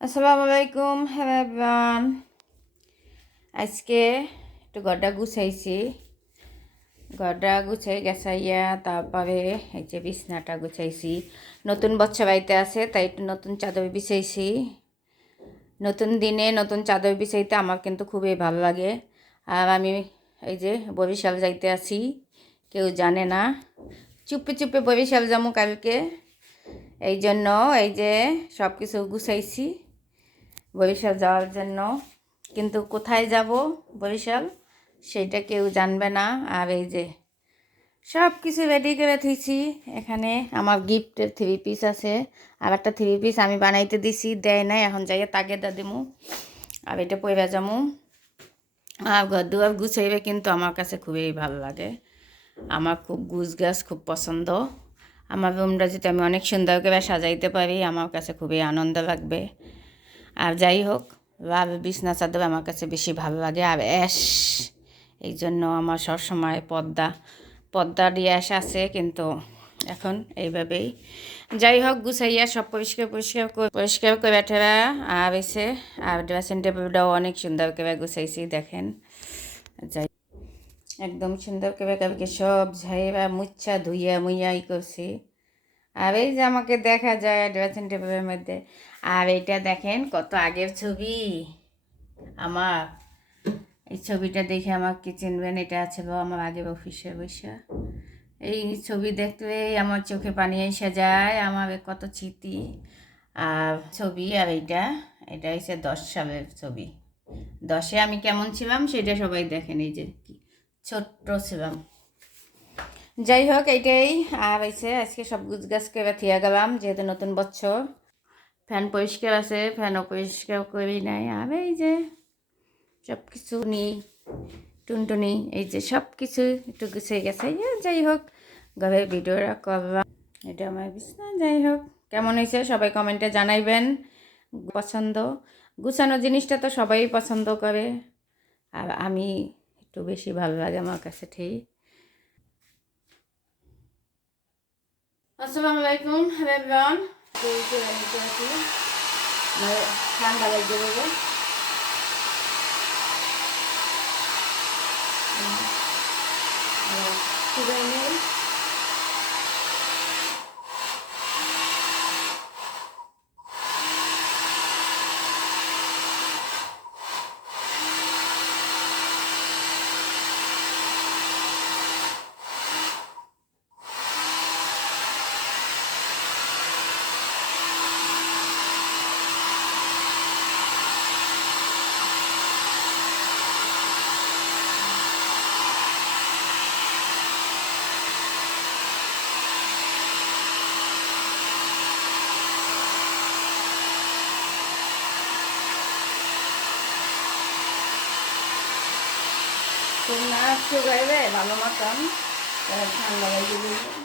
আসসালামু আলাইকুম, hello everyone. আজকে একটু গড্ডা গুছাইছি। গড্ডা গুছাই গেছাইয়া তারপরে এই যে বিছনাটা গুছাইছি। নতুন বাচ্চা বাড়িতে আছে তাই একটু নতুন চাদর বিছাইছি। নতুন দিনে নতুন চাদর বিছাইতে আমার কিন্তু খুবই ভালো লাগে। আর আমি এই যে বরিশাল যাইতে আছি, কেউ জানে না। চুপে চুপে বরিশাল যাবো কালকে, এই জন্য এই যে সব কিছু গুছাইছি বরিশাল যাওয়ার জন্য। কিন্তু কোথায় যাব বরিশাল সেটা কেউ জানবে না। আর এই যে সব কিছু রেডি করে থুইছি। এখানে আমার গিফটের 3 পিস আছে, আর একটা 3 পিস আমি বানাইতে দিছি, দেয় নাই, এখন যাইয়া তাকে দা দিমু। আর এটা পইরা যামু। আর ঘর দুয়ার গুছাইবে কিন্তু আমার কাছে খুবই ভালো লাগে। আমার খুব গুছ খুব পছন্দ। আমার রুমটা যদি আমি অনেক সুন্দর করে সাজাইতে পারি আমার কাছে খুবই আনন্দ লাগবে। আর যাই হোক, লাল বিছনা চাদর আমার কাছে বেশি ভালো লাগে। আর অ্যাশ, এই জন্য আমার সবসময় পর্দার অ্যাশ আছে, কিন্তু এখন এইভাবেই। যাই হোক, গুছাইয়া সব পরিষ্কার করে ঠেরা আর এসে আর ড্রেসিং টেবিলটাও অনেক সুন্দর করে গুছাইছি দেখেন। যাই একদম সুন্দর করে কালকে সব ঝাইরা মুচ্ছা ধুইয়া মুইয়া করছি। আর এই যে আমাকে দেখা যায় ড্রেসিং টেবিলের মধ্যে। আর এইটা দেখেন কত আগের ছবি আমার। এই ছবিটা দেখে আমাকে চিনবেন, এটা আছে আমার আগের অফিসে বসে। এই ছবি দেখলেই আমার চোখে পানি এসে যায়, আমার কত স্মৃতি আর ছবি। আর এটা হচ্ছে 10 সালের ছবি। 10-এ আমি কেমন ছিলাম সেটা সবাই দেখেন, এই যে কি ছোট্ট ছিলাম। যাই হোক, এইটাই। আর হয়েছে আজকে সব গুছগাছ করে থিয়া গেলাম, যেহেতু নতুন বছর। ফ্যান পরিষ্কার আছে, ফ্যানও পরিষ্কার করি নাই। আর এই যে সব কিছু টুনটুনি, এই যে সব কিছু একটু গুছিয়ে গেছে। যাই হোক, ঘরের ভিডিওটা করলাম। এটা আমার বিছনা। যাই হোক, কেমন হয়েছে সবাই কমেন্টে জানাইবেন। পছন্দ গুছানো জিনিসটা তো সবাই পছন্দ করে, আর আমি একটু বেশি ভালো লাগে আমার কাছে। ঠিক। আসসালামু আলাইকুম এভরিওয়ান। ঠান্ডা লাগবে বলে শুকাই নেই। না শুকাইবে ভালো মতন, ঠান্ডা লাগবে।